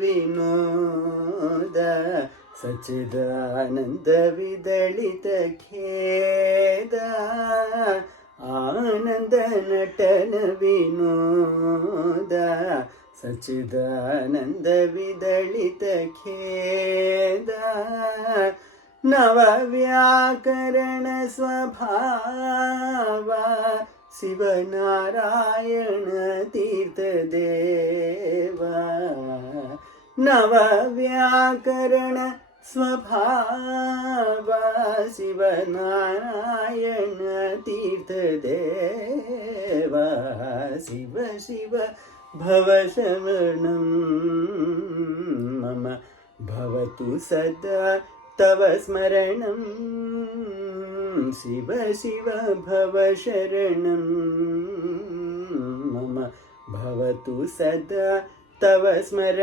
विनोद सच्चिदानंद विदलित खेद आनंद नटन विनोद सच्चिदानंद विदलित खेद नव व्याकरण स्वभाव शिवनारायण तीर्थदेव नव व्याकरण स्वभाव शिवनारायण तीर्थदेव शिव शिव भवशरणं मम भवतु सदा तव स्मरणं शिव शिव भवशरणं मम भवतु सदा तव स्मरणं।